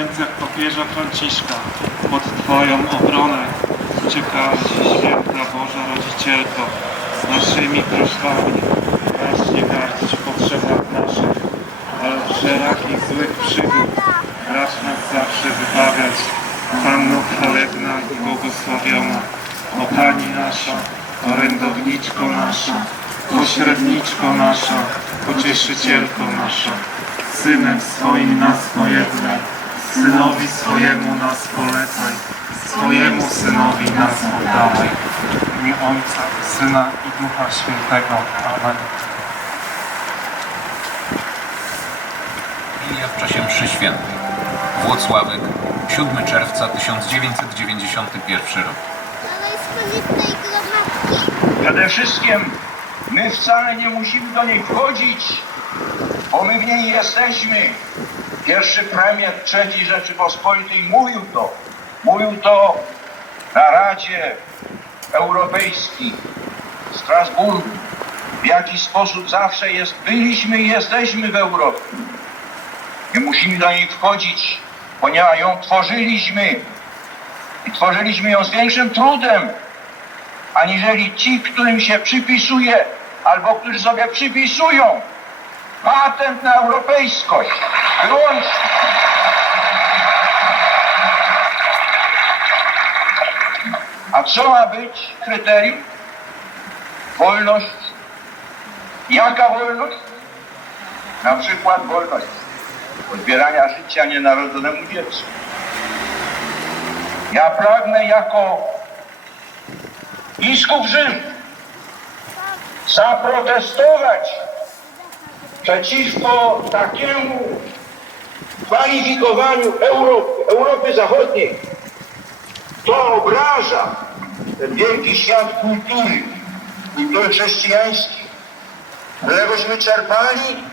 intencjach papieża Franciszka pod Twoją obronę uciekała Ci święta Boża Rodzicielko naszymi prośbami. Racz nie garść potrzebach naszych, ale w wszelakich złych przygód racz nas zawsze wybawiać. Panno chwalebna i błogosławiona, o Pani nasza, orędowniczko nasza, pośredniczko nasza, pocieszycielko nasza, Synem swoim nas pojednaj, Synowi swojemu nas polecaj, swojemu Synowi nas oddawaj. W imię Ojca, Syna i Ducha Świętego. Amen. Wigilia w czasie mszy świętej. Włocławek, 7 czerwca 1991 rok. Przede wszystkim my wcale nie musimy do niej wchodzić, bo my w niej jesteśmy. Pierwszy premier III Rzeczypospolitej mówił to. Mówił to na Radzie Europejskiej w Strasburgu. W jaki sposób zawsze jest, byliśmy i jesteśmy w Europie. Nie musimy do niej wchodzić, ponieważ ją tworzyliśmy. I tworzyliśmy ją z większym trudem, aniżeli ci, którym się przypisuje, albo którzy sobie przypisują patent na europejskość. Wyłącznie. A co ma być kryterium? Wolność. Jaka wolność? Na przykład wolność odbierania życia nienarodzonemu dziecku. Ja pragnę jako biskup Rzym zaprotestować przeciwko takiemu kwalifikowaniu Europy, Europy Zachodniej. To obraża ten wielki świat kultury, kultury chrześcijańskiej, któregośmy czerpali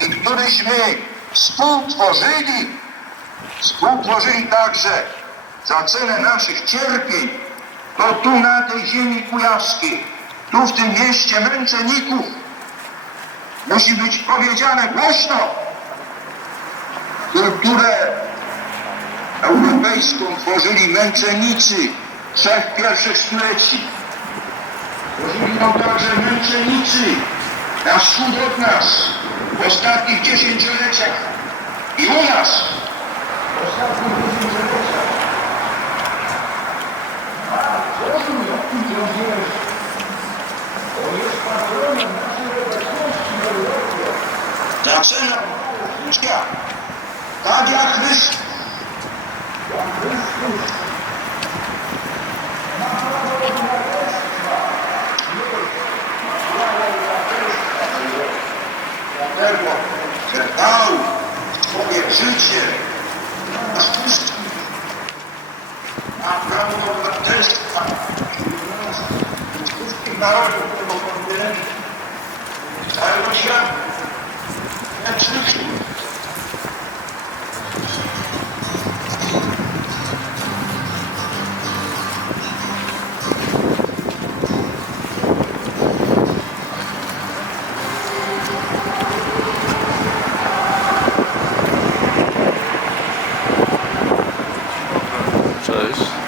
i któryśmy współtworzyli, współtworzyli także za cenę naszych cierpień, to tu na tej ziemi kujawskiej, tu w tym mieście męczenników musi być powiedziane głośno, kulturę europejską tworzyli męczennicy trzech pierwszych stuleci. Tworzyli ją także męczennicy na wschód od nas w ostatnich dziesięcioleciach i u nas w ostatnich dziesięcioleciach. Zaczyna życia. Tak jak Chrystus. Dlatego, że dał swoje życie na wszystkich, a prawo obywatelstwa wszystkich narodów tego kontynentu, całego świata. Cześć.